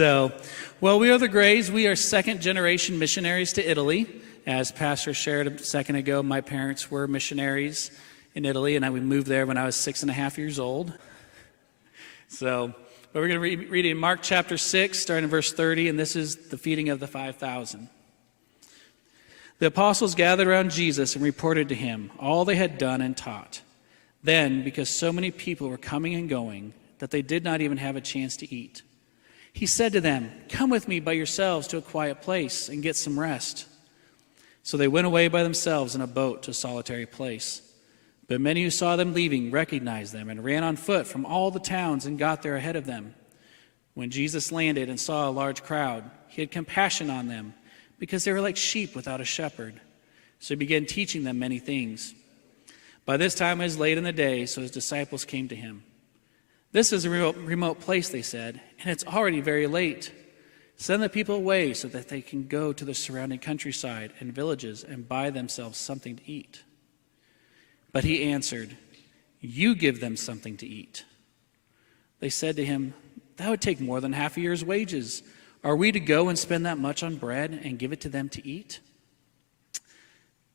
So, well, we are the Grays. We are second-generation missionaries to Italy. As Pastor shared a second ago, my parents were missionaries in Italy, and we moved there when I was 6.5 years old. So, but we're going to read in Mark chapter 6, starting in verse 30, and this is the feeding of the 5,000. The apostles gathered around Jesus and reported to him all they had done and taught. Then, because so many people were coming and going, that they did not even have a chance to eat, he said to them, "Come with me by yourselves to a quiet place and get some rest." So they went away by themselves in a boat to a solitary place. But many who saw them leaving recognized them and ran on foot from all the towns and got there ahead of them. When Jesus landed and saw a large crowd, he had compassion on them because they were like sheep without a shepherd. So he began teaching them many things. By this time it was late in the day, so his disciples came to him. "This is a remote place," they said, "and it's already very late. Send the people away so that they can go to the surrounding countryside and villages and buy themselves something to eat." But he answered, "You give them something to eat." They said to him, "That would take more than half a year's wages. Are we to go and spend that much on bread and give it to them to eat?"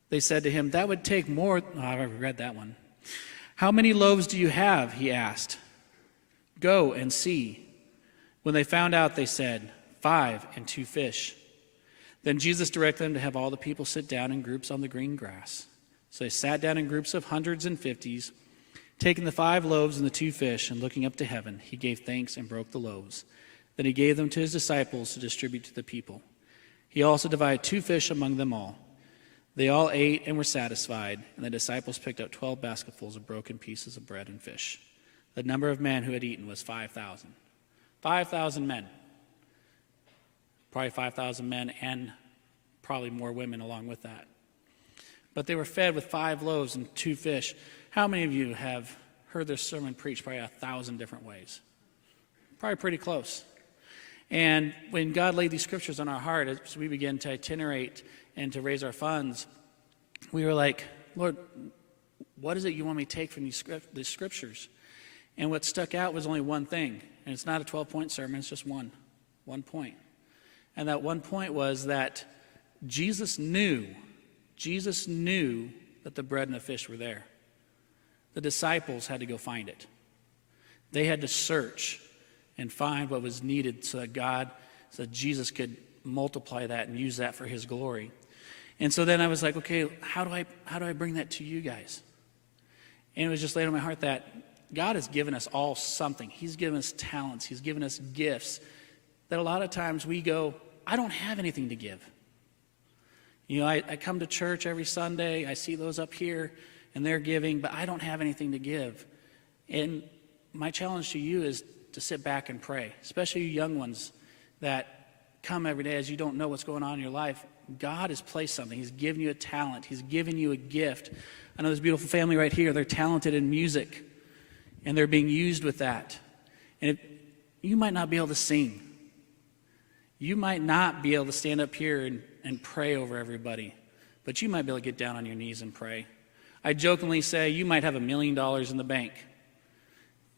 They said to him, "That would take more." Oh, I already read that one. "How many loaves do you have?" he asked. "Go and see." When they found out, they said, 5 and 2 fish. Then Jesus directed them to have all the people sit down in groups on the green grass. So they sat down in groups of hundreds and fifties. Taking the 5 loaves and the 2 fish and looking up to heaven, he gave thanks and broke the loaves. Then he gave them to his disciples to distribute to the people. He also divided 2 fish among them all. They all ate and were satisfied, and the disciples picked up 12 basketfuls of broken pieces of bread and fish. The number of men who had eaten was 5,000. 5,000 men. Probably 5,000 men and probably more women along with that. But they were fed with 5 loaves and 2 fish. How many of you have heard this sermon preached probably 1,000 different ways? Probably pretty close. And when God laid these scriptures on our heart, as we began to itinerate and to raise our funds, we were like, "Lord, what is it you want me to take from these scriptures?" And what stuck out was only one thing. And it's not a 12-point sermon, it's just one point. And that one point was that Jesus knew that the bread and the fish were there. The disciples had to go find it. They had to search and find what was needed so that Jesus could multiply that and use that for his glory. And so then I was like, okay, how do I bring that to you guys? And it was just laid on my heart that God has given us all something. He's given us talents. He's given us gifts that a lot of times we go, I don't have anything to give. You know, I come to church every Sunday. I see those up here, and they're giving, but I don't have anything to give. And my challenge to you is to sit back and pray, especially you young ones that come every day as you don't know what's going on in your life. God has placed something. He's given you a talent. He's given you a gift. I know this beautiful family right here. They're talented in music, and they're being used with that. And you might not be able to sing. You might not be able to stand up here and pray over everybody, but you might be able to get down on your knees and pray. I jokingly say you might have $1 million in the bank,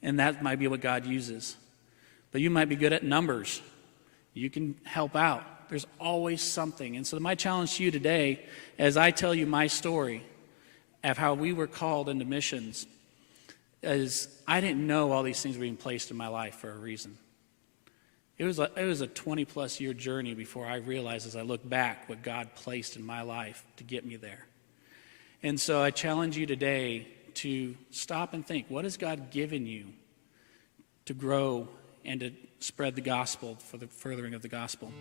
and that might be what God uses. But you might be good at numbers. You can help out. There's always something. And so my challenge to you today, as I tell you my story of how we were called into missions, is I didn't know all these things were being placed in my life for a reason. It was a 20-plus year journey before I realized, as I look back, what God placed in my life to get me there. And so I challenge you today to stop and think, what has God given you to grow and to spread the gospel for the furthering of the gospel?